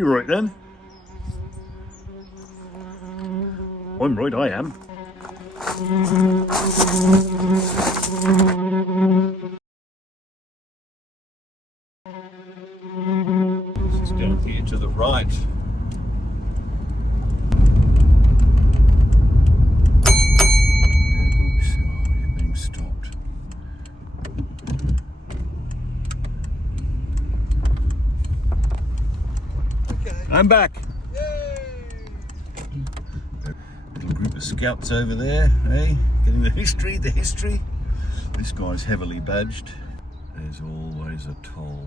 You're right then. I'm right, I am. This is down here to the right. You're being stopped. Okay. I'm back. Yay! Little group of scouts over there, eh? Getting the history, This guy's heavily badged. There's always a toll,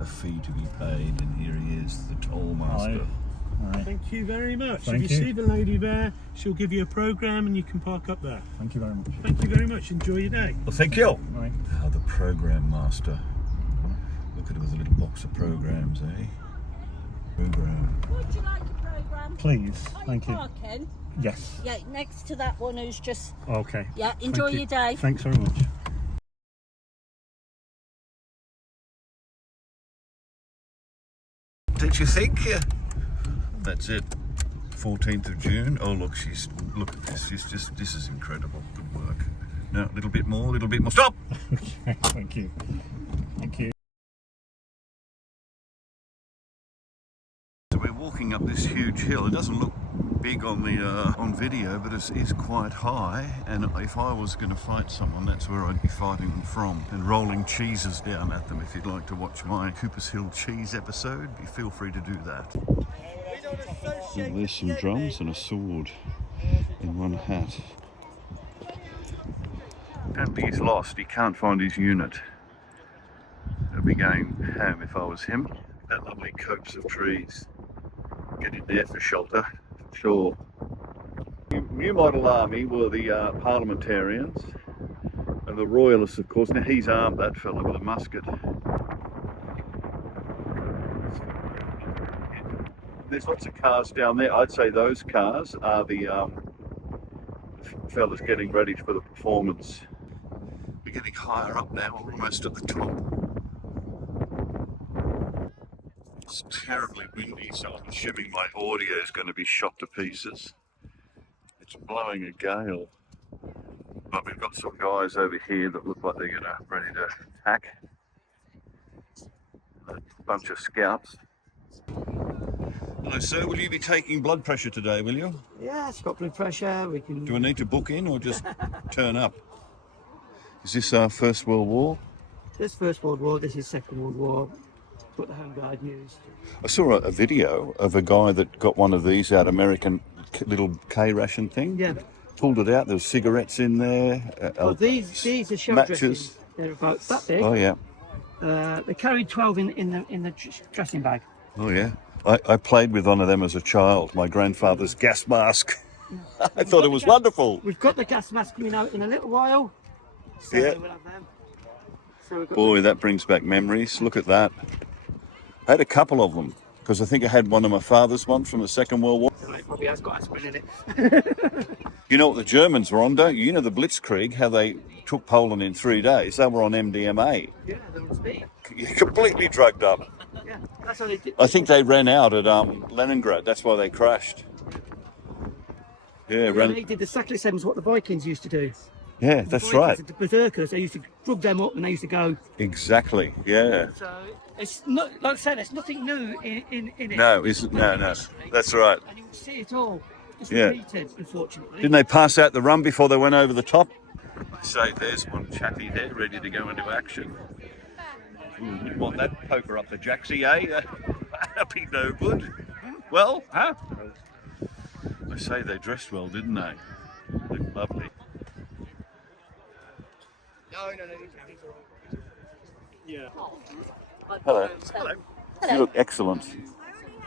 a fee to be paid, and here he is, the toll master. Hi. Thank you very much. Thank if you you. see the lady there, she'll give you a programme and you can park up there. Thank you very much. Thank you very much. Enjoy your day. Well, thank you. Right. Ah, the program master. Look at it with a little box of programs, eh? Program. Would you like a programme? Please. Are Thank you. parking? Yes. Yeah, next to that one who's just... Okay. Yeah, enjoy your day. Thanks very much. Did you think? That's it. 14th of June. Oh, look at this. This is incredible. Good work. No, a little bit more. Stop! Okay. Thank you. Thank you. So we're walking up this huge hill. It doesn't look big on the on video, but it is quite high. And if I was going to fight someone, that's where I'd be fighting them from, and rolling cheeses down at them. If you'd like to watch my Cooper's Hill cheese episode, you feel free to do that. And there's some drums and a sword in one hat. Apparently he's lost. He can't find his unit. I'd be going ham if I was him. That lovely copse of trees. Get in there for shelter, sure. The New Model Army were the parliamentarians, and the royalists, of course. Now he's armed, that fella, with a musket. There's lots of cars down there. I'd say those cars are the fellas getting ready for the performance. We're getting higher up now, we're almost at the top. It's terribly windy, so I'm assuming my audio is going to be shot to pieces. It's blowing a gale. But we've got some guys over here that look like they're ready to attack. A bunch of scouts. Hello sir, will you be taking blood pressure today, will you? Yeah, it's got blood pressure. We can. Do I need to book in or just turn up? Is this our First World War? This First World War, this is Second World War. What the Home Guard used. I saw a video of a guy that got one of these out, American little K-ration thing. Yeah. Pulled it out, there was cigarettes in there. Well, these are shell matches. dressings. They're about that big. Oh yeah. They carried 12 in the dressing bag. Oh yeah. I played with one of them as a child, my grandfather's gas mask. I thought it was wonderful. We've got the gas mask coming out in a little while. So Yeah. we'll have them. So we've got Boy, that brings back memories. Look at that. I had a couple of them, because I think I had one of my father's ones from the Second World War. It probably has got aspirin in it. You know what the Germans were on, don't you? You know the Blitzkrieg, how they took Poland in 3 days. They were on MDMA. Yeah, they're on speed. Completely drugged up. Yeah, that's how they did. I think they ran out at Leningrad. That's why they crashed. Yeah, They did exactly the same as what the Vikings used to do. Yeah, The that's Vikings, right. The berserkers, they used to drug them up and they used to go. Exactly. Yeah. So it's not, like I said, there's nothing new in it. No, isn't no. That's right. And you will see it all. Just Yeah. repeated, unfortunately. Didn't they pass out the rum before they went over the top? I say there's one chappy there ready to go into action. Ooh, wouldn't want that poker up the jacksy, eh? That'd be no good. Well, huh? I say they dressed well, didn't they? They looked lovely. No. Yeah. Hello. You look excellent.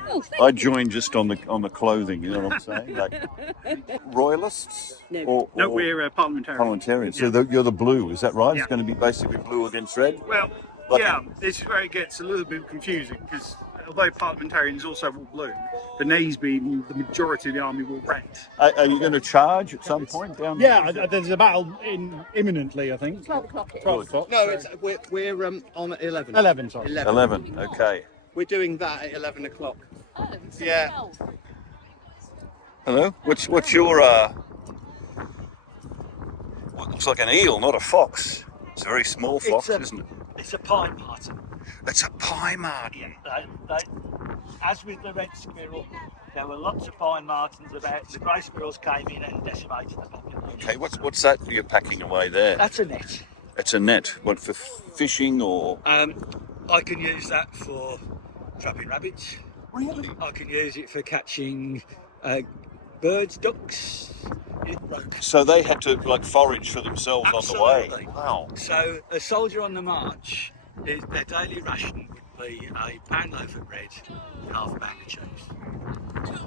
Oh, thank I joined just on the clothing, you know what I'm saying? Like royalists? No. No, or we're parliamentarians. parliamentarians. So Yeah. you're the blue, is that right? Yeah. It's going to be basically blue against red? Well, Like- yeah, this is where it gets a little bit confusing because although parliamentarians also will blue, the NASEBY, the majority of the army will red. Are you going to charge at some point down Yeah, there's a battle imminently, I think. 12 o'clock it is. 12 o'clock. No, it's we're on 11. 11, sorry. 11, okay. We're doing that at 11 o'clock. Oh, so Yeah. no. Hello? What's your, what looks like an eel, not a fox. It's a very small fox, isn't it? It's a pine marten. It's a pie marten. As with the red squirrel, there were lots of pine martens about. The grey squirrels came in and decimated the population. Okay, what's that you're packing away there? That's a net. It's a net. What, for fishing or? I can use that for trapping rabbits. Really? I can use it for catching birds, ducks. So they had to like forage for themselves on the way. Absolutely. Wow. So a soldier on the march, their daily ration would be a pound loaf of bread and half a pound of cheese.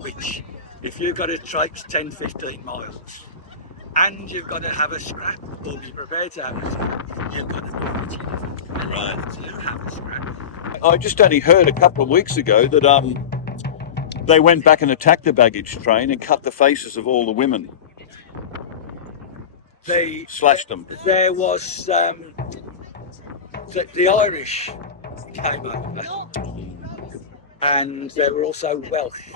Which, if you've got to traipse 10, 15 miles, and you've got to have a scrap, or be prepared to have a scrap, you've got to be fit enough to have a scrap. I just only heard a couple of weeks ago that they went back and attacked the baggage train and cut the faces of all the women. Slashed them. There was the Irish came over, and there were also Welsh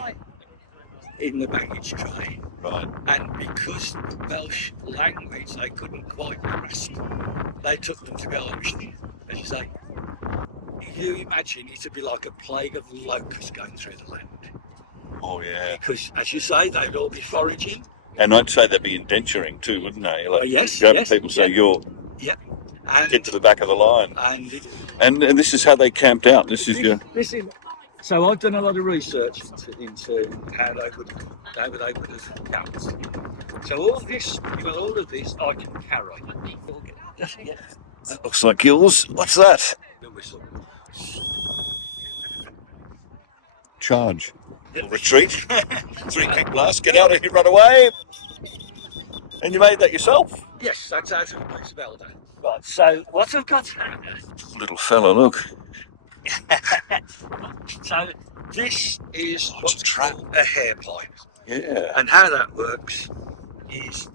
in the baggage train. Right. And because the Welsh language they couldn't quite grasp, they took them to be Irish. As you say, you imagine it'd be like a plague of locusts going through the land. Oh yeah. Because, as you say, they'd all be foraging. And I'd say they'd be indenturing too, wouldn't they? Like, Yes, you have yes, people say yeah. you're And, get to the back of the line. and And this is how they camped out. This is your. So I've done a lot of research into how they would have camped. So all of this I can carry. That looks like gills. What's that? The whistle. Charge. Retreat. 3 kick blast. Get out of here, run away. And you made that yourself? Yes, that's out of a piece of elder. Right, so what I've got Little fella, look. so this is It's what's a trap. called a hair pipe. Yeah. And how that works is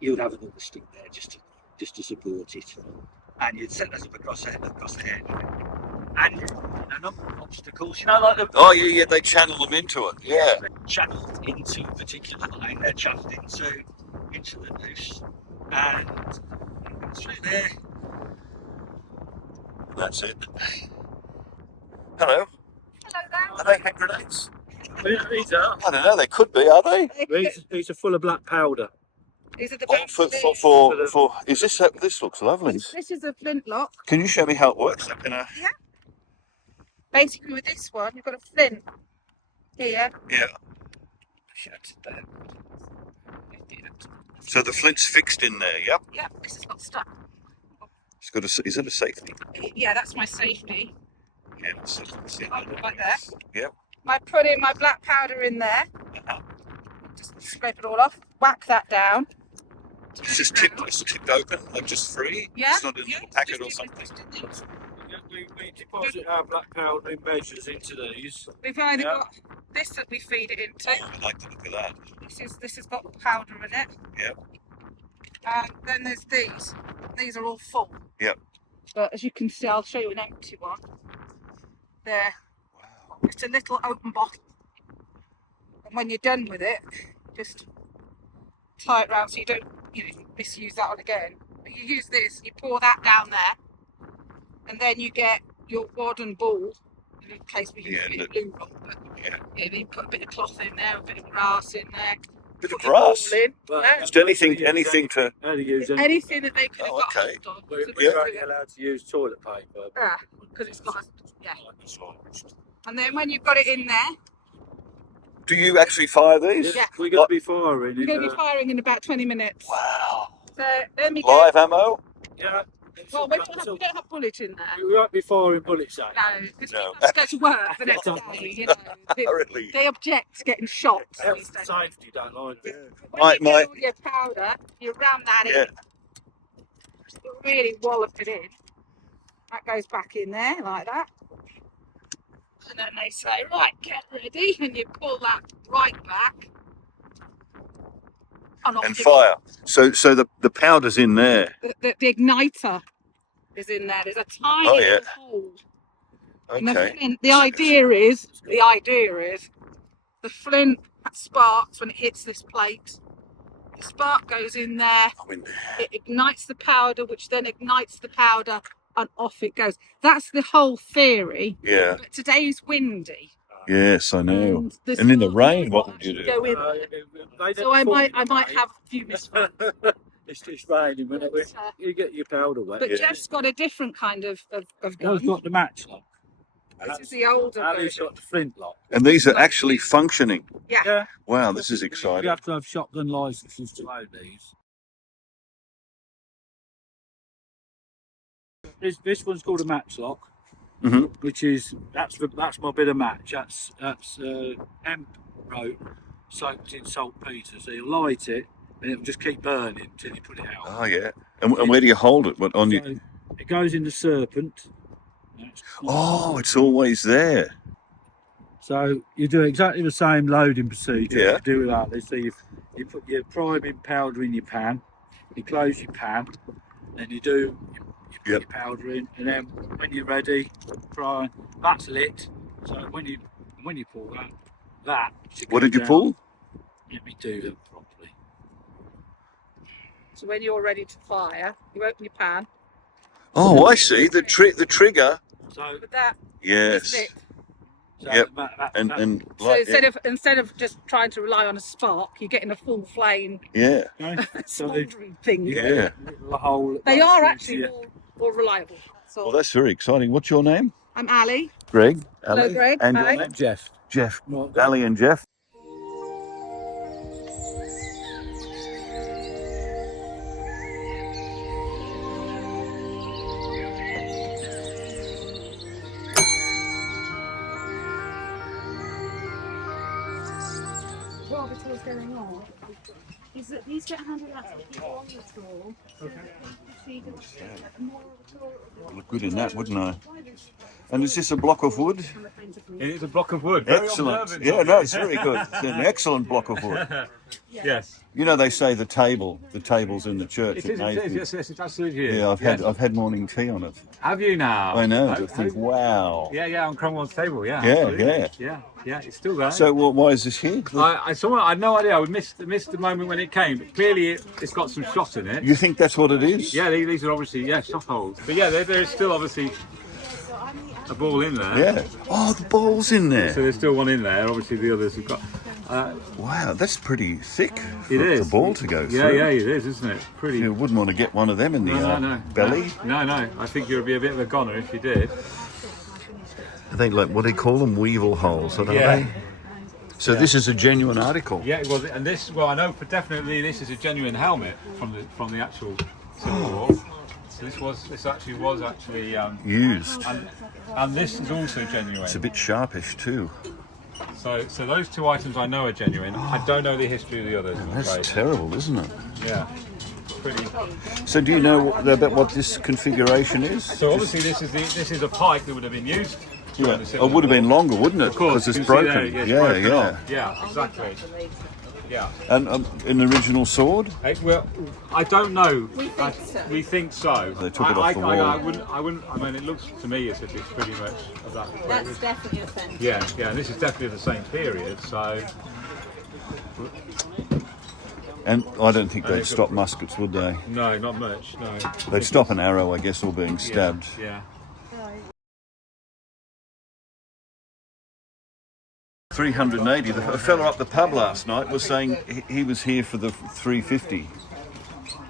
you'd have another stick there just to support it. And you'd set that up across the head. And a number of obstacles, you know, like the Oh yeah, they channel them into it. Yeah. channeled into a particular line, they're channeled into the noose. And through there. That's it. Hello. Hello there. Are they hand grenades? These are. I don't know. They could be. Are they? These are full of black powder. These are the Oh, best. for is this? This looks lovely. This is a flintlock. Can you show me how it works? Like in a, Basically, with this one, you've got a flint here. yeah. So the flint's fixed in there. Yep. Yeah, this has got stuck. It's got a. Is it a safety? Yeah, that's my safety. Yeah. It's Right there. Yep. I put in my black powder in there. Uh-huh. Just scrape it all off. Whack that down. It's just tipped open, like just free. Yeah. It's not in a little packet or something. We deposit our black powder in measures into these. We've either got this that we feed it into. Oh, I like the look of that. This has got powder in it. Yep. And then there's these. These are all full. Yep. But as you can see, I'll show you an empty one. There. Wow. Just a little open bottle. And when you're done with it, just tie it round so you don't, misuse that one again. But you use this, you pour that down there, and then you get your wooden ball. In case we use a bit of glue roll, but then you put a bit of cloth in there, a bit of grass in there. Bit of Put your ball grass. in. Yeah. Just anything to. Anything that they could have Oh, got okay. hold on. We're only allowed to use toilet paper. Because it's got, And then when you've got it in there, Do you actually fire these? Yeah. We're going to be firing. you're going to be firing in about 20 minutes. Wow. So let me Live ammo? Yeah. Well, we don't have bullets in there. We won't be firing bullets out. No, because No. people have to go to work the next day. Really? They object to getting shot. Health these and days. safety don't like it. When you get all your powder, you ram that in. You really wallop it in. That goes back in there like that. And then they say, right, get ready. And you pull that right back. And off And you fire. So the powder's in there. go. The igniter. is in there. There's a tiny Oh, yeah. little hole. And the Okay. flint, the idea is the flint sparks when it hits this plate. The spark goes in there, it ignites the powder, which then ignites the powder, and off it goes. That's the whole theory. Yeah. But today's windy. Yes, I know. the And in the spark rain, will what would you do? Go in there. So I might have a few misfires. It's just raining when you get your powder wet. But Yeah. Jeff's got a different kind of I've gun. got the match lock. This is the older Ali's version. got the flint lock. And these are actually functioning. Yeah. Wow, this is You exciting. have to have shotgun licenses to own these. This one's called a match lock, which is that's my bit of match. That's hemp rope soaked in saltpetre. So you light it and it'll just keep burning until you put it out. Oh, yeah. And where do you hold it? What on you? So it goes in the serpent. Oh, it's always there. So you do exactly the same loading procedure Yeah. you do with that. So you put your priming powder in your pan, you close your pan, then you put your powder in, and then when you're ready, prime, that's lit. So when you pull that should What go did you down. pull? Let me do that properly. So when you're ready to fire, you open your pan. Oh, I see. The trigger. So With that, Yes. lit. Yep. that- And So like, instead of just trying to rely on a spark, you're getting a full flame yeah. okay. So smouldering thing. you Yeah. get a little hole that They goes are through actually to your- more reliable. So Well, that's very exciting. What's your name? I'm Ali. Greg. Hello, Ali? Greg. And Hi. your name? Jeff. Jeff. Well, Ali and Jeff. What obviously is going on is that these get handed out to people on the tour. So you can get more of a tour. Look good in that, wouldn't I? And is this a block of wood? It is a block of wood. Very Excellent. observant Yeah, of no, you. it's very good. It's an excellent block of wood. Yes. You know, they say the tables in the church It at is, NASEBY. yes, it absolutely is. Yeah, Yes. I've had morning tea on it. Have you now? I know. I Oh, think, wow. Yeah, on Cromwell's table, yeah. Yeah, absolutely. Yeah, it's still there. So, why is this here? I had no idea. I missed the moment when it came, but clearly it's got some shot in it. You think that's what it is? Yeah, these are obviously shot holes. But yeah, there's still obviously a ball in there. Yeah. Oh, the ball's in So there. there's still one in there. Obviously the others have got. Wow, that's pretty thick for It the is. ball to go Yeah, through. yeah, it is, isn't it? Pretty. You wouldn't want to get one of them in the No. belly. No. I think you'd be a bit of a goner if you did. I think, like, what do they call them? Weevil holes, don't Yeah. they? So this is a genuine article. Yeah, it was, and this. Well, I know for definitely this is a genuine helmet from the actual Civil War. So this actually was Used. and this is also genuine. It's a bit sharpish too. So those two items I know are genuine. I don't know the history of the others. I'm That's afraid. terrible, isn't it? Yeah, pretty. So do you know about what this configuration is? So obviously this is a pike that would have been used. during the Civil It would have been War. longer, wouldn't it? Of course, Because it's you can see broken. there, Yeah, broken yeah. off. Yeah, exactly. Yeah. And an original sword? Well, I don't know. We think so. We think so. They took it off the wall. I wouldn't. I mean, it looks to me as if it's pretty much of that. That's definitely authentic. Yeah, and this is definitely the same period. So And I don't think they'd stop muskets, would they? no, not much. No. They'd stop an arrow, I guess, or being stabbed. Yeah. 380. A fella up the pub last night was saying he was here for the 350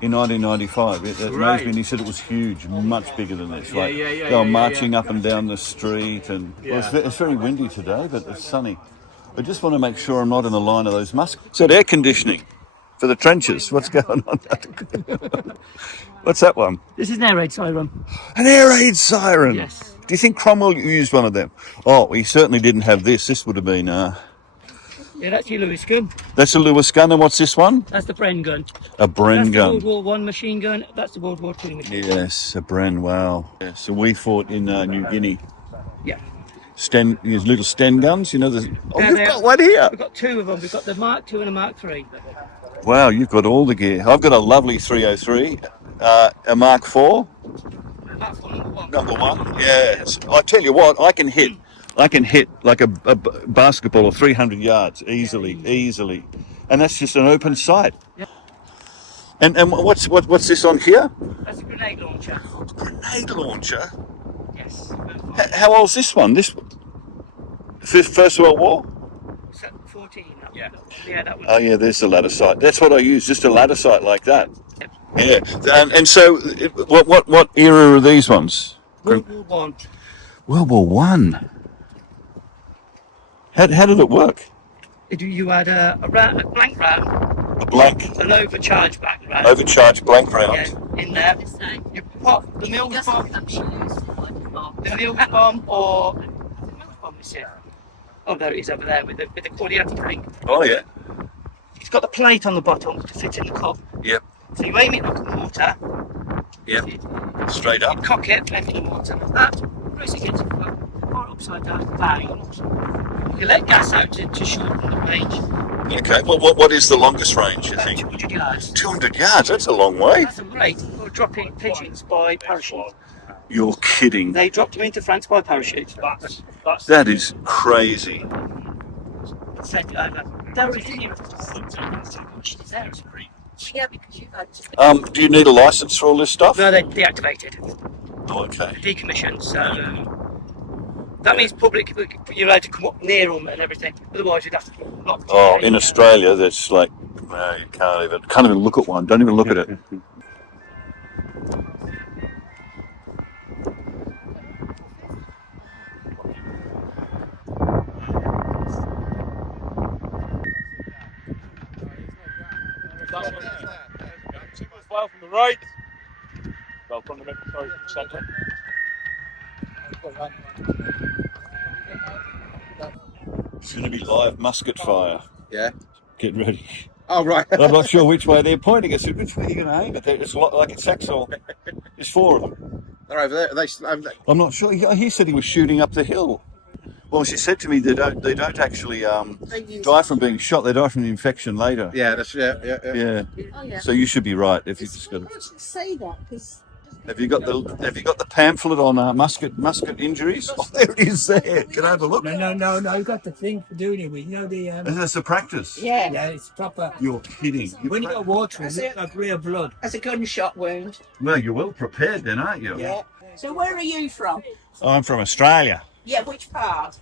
in 1995 at Right. NASEBY, and he said it was huge, much bigger than this. Yeah, Like, yeah, they were yeah, marching up and down the street, and well, Yeah. it's very windy today, but it's sunny. I just want to make sure I'm not in a line of those muskets. Is that air conditioning for the trenches? What's going on? What's that one? This is an air raid siren. An air raid siren. Yes. Do you think Cromwell used one of them? Oh, he certainly didn't have this. This would have been. Yeah, that's your Lewis gun. That's a Lewis gun, and what's this one? That's the Bren gun. A Bren That's the gun. World War One machine gun. That's the World War Two machine gun. Yes, a Bren. Wow. Yeah, so we fought in New Guinea. Yeah. These little Sten guns. You know, oh, There you've they got are. one here. We've got two of them. We've got the Mark II and a Mark III. Wow, you've got all the gear. I've got a lovely 303, a Mark IV. That's Number one. Yes. I tell you what, I can hit like a basketball of 300 yards easily, and that's just an open sight. Yeah. And what's this on here? That's a grenade launcher. Grenade launcher. Yes. How old's this one? This First World War? 14. Yeah. Yeah, that was. Oh yeah, there's the ladder sight. That's what I use, just a ladder sight like that. Yep. Yeah. And so, what era are these ones? World War One. World War One. How did it work? You had a blank round, A blank, an overcharged blank round. overcharged blank round. Yeah, in there. You pop the milk bomb, or milk bomb is it? Oh, there it is over there with the cordial tank. Oh yeah. It's got the plate on the bottom to fit in the cup. Yep. So you aim it like a mortar. Yep. Straight up. You cock it, left in the water like that. Press it against the cup, or upside down, bang. You let gas out to shorten the range. Okay. Well, what is the longest range? You About think? 200 yards. 200 yards. That's a long way. That's a rate for dropping pigeons by parachute. You're kidding. They dropped them into France by parachute. That is crazy. Sent it over. There was Yeah, because you've had Do you need a license for all this stuff? No, they deactivated, Oh, okay. decommissioned. So that means public, you're allowed to come up near them and everything. Otherwise, you'd have to be locked. Oh, in Australia, that's like, no, you can't even look at one. Don't even look at it. Well from the right. Well from the middle, sorry, from the centre. It's going to be live musket fire. Yeah. Get ready. Oh, right. I'm not sure which way they're pointing. I said, which way are you going to aim it? It's like it's Saxon. There's four of them. They're over there. I'm not sure. He said he was shooting up the hill. Well, she said to me they don't actually die from being shot. They die from the infection later. Yeah, yeah. Yeah. Oh, yeah. So you should be right if you just got. Say that because Have you got the pamphlet on musket injuries? Oh, there it is. There. Can I have a look? No. You got the thing for doing it with. You know the. That's a practice. Yeah, it's proper. You're kidding. When you got water, it looks like real blood. as a gunshot wound. Well, you're well prepared then, aren't you? Yeah. So where are you from? I'm from Australia. Yeah, which part?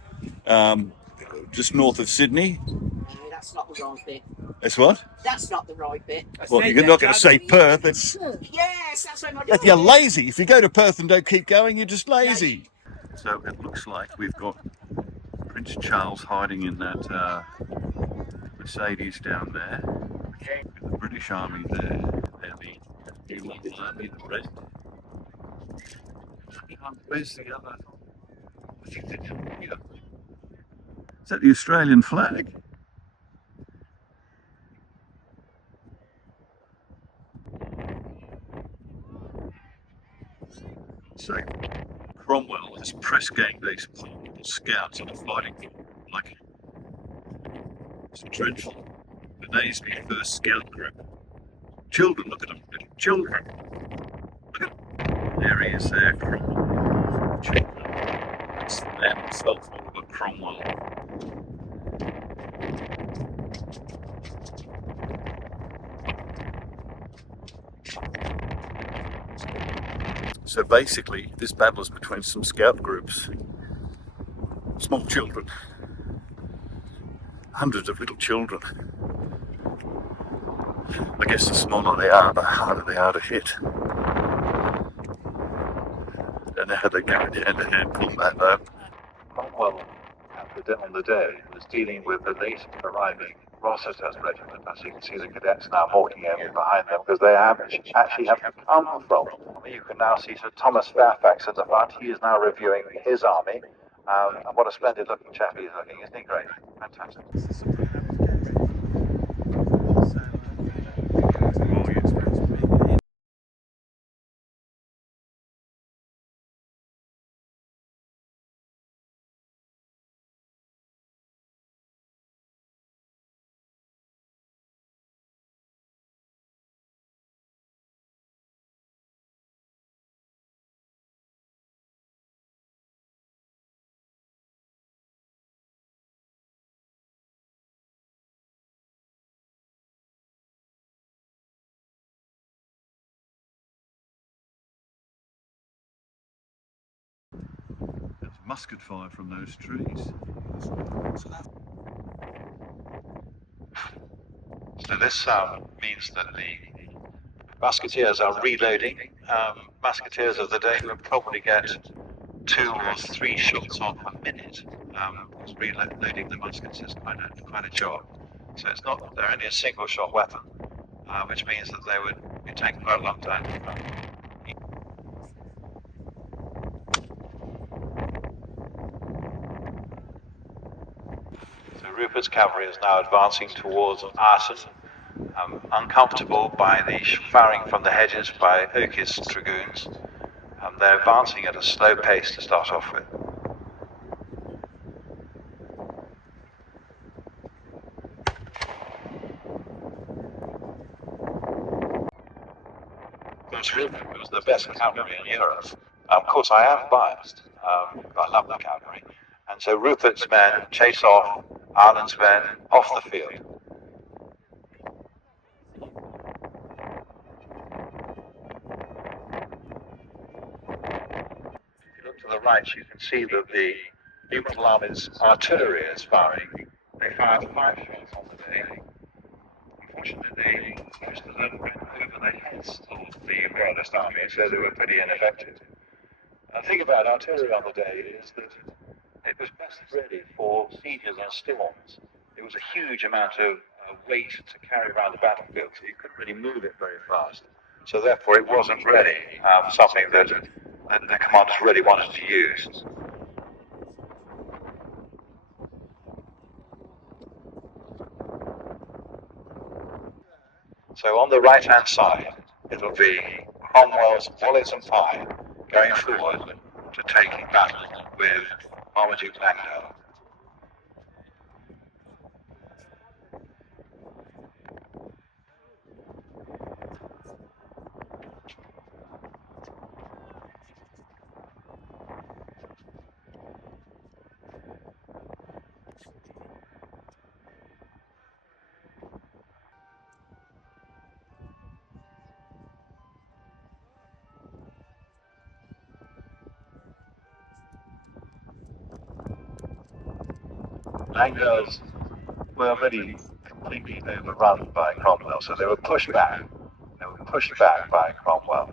Just north of Sydney. No, that's not the right bit. That's what? That's not the right bit. Well, you're not going to say Perth. It's Yes, that's where my If you're lazy. If you go to Perth and don't keep going, you're just lazy. So it looks like we've got Prince Charles hiding in that Mercedes down there. With the British Army there. And the New Army, the rest. Where's the other? I think they're here. Is that the Australian flag? So Cromwell has press ganged these scouts into fighting like it's dreadful. The NASEBY first scout group. Children, look at them, little children. Look at them. There he is there, Cromwell. That's the man himself, Oliver Cromwell. So basically, this battle is between some scout groups, small children, hundreds of little children. I guess the smaller they are, the harder they are to hit. And how they go hand-to-hand combat though. Cromwell, on the day, was dealing with the late arriving Rossiter's regiment. As you can see, the cadets now walking in behind them because they actually have come from. You can now see Sir Thomas Fairfax at the front. He is now reviewing his army. And what a splendid looking chap he is looking, isn't he? Great, fantastic. musket fire from those trees. So this means that the musketeers are reloading. Musketeers of the day would probably get 2 or 3 shots off a minute. Because reloading the muskets is quite a job. So it's not, they're only a single shot weapon, which means that they would be taking quite a long time to run. So Rupert's cavalry is now advancing towards Arson, uncomfortable by the firing from the hedges by Oak's dragoons. They're advancing at a slow pace to start off with. Rupert was the best cavalry in Europe. Of course, I am biased. I love the cavalry. And so Rupert's men chase off Ireland's men off the field. If you look to the right, you can see that the Newcastle Army's artillery is firing. They fired 5 shots on the day. Unfortunately, most of them went over the heads of the Royalist army, so they were pretty ineffective. The thing about artillery on the day is that it was best ready for sieges and storms. It was a huge amount of weight to carry around the battlefield, so you couldn't really move it very fast. So therefore it wasn't really something that the commanders really wanted to use. So on the right-hand side, it'll be Cromwell's Wallace and Pye going forward to taking battle with Marmaduke Langdale. Langdales were already completely overrun by Cromwell, so they were pushed back. They were pushed back by Cromwell.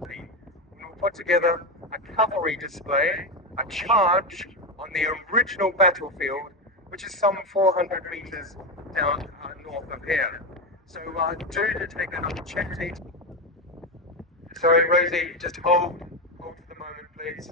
We will put together a cavalry display, a charge on the original battlefield, which is some 400 meters down north of here. So do to take another check. Sorry, Rosie, just hold for the moment, please.